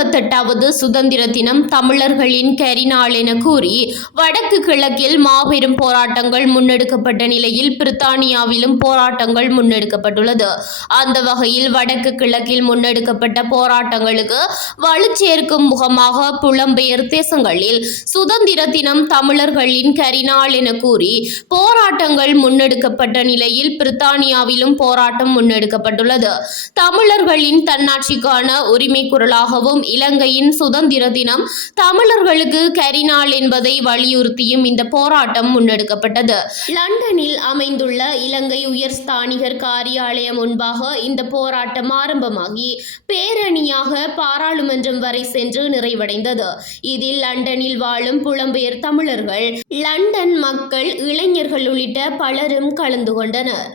68வது சுதந்திர தினம் தமிழர்களின் கரிநாள் என கூறி வடக்கு கிழக்கில் மாபெரும் போராட்டங்கள் முன்னெடுக்கப்பட்ட நிலையில் பிரித்தானியாவிலும் போராட்டங்கள் முன்னெடுக்கப்பட்டுள்ளது. அந்த வகையில் வடக்கு கிழக்கில் முன்னெடுக்கப்பட்ட போராட்டங்களுக்கு வலுச்சேர்க்கும் முகமாக புலம்பெயர் தேசங்களில் சுதந்திர தினம் தமிழர்களின் கரிநாள் என கூறி போராட்டங்கள் முன்னெடுக்கப்பட்ட நிலையில் பிரித்தானியாவிலும் போராட்டம் முன்னெடுக்கப்பட்டுள்ளது. தமிழர்களின் தன்னாட்சிக்கான உரிமை குரலாகவும் இலங்கையின் சுதந்திர தினம் தமிழர்களுக்கு கரிநாள் என்பதை வலியுறுத்தியும் இந்த போராட்டம் முன்னெடுக்கப்பட்டது. லண்டனில் அமைந்துள்ள இலங்கை உயர்ஸ்தானிகர் காரியாலயம் முன்பாக இந்த போராட்டம் ஆரம்பமாகி பேரணியாக பாராளுமன்றம் வரை சென்று நிறைவடைந்தது. இதில் லண்டனில் வாழும் புலம்பெயர் தமிழர்கள், லண்டன் மக்கள், இளைஞர்கள் உள்ளிட்ட பலரும் கலந்து கொண்டனர்.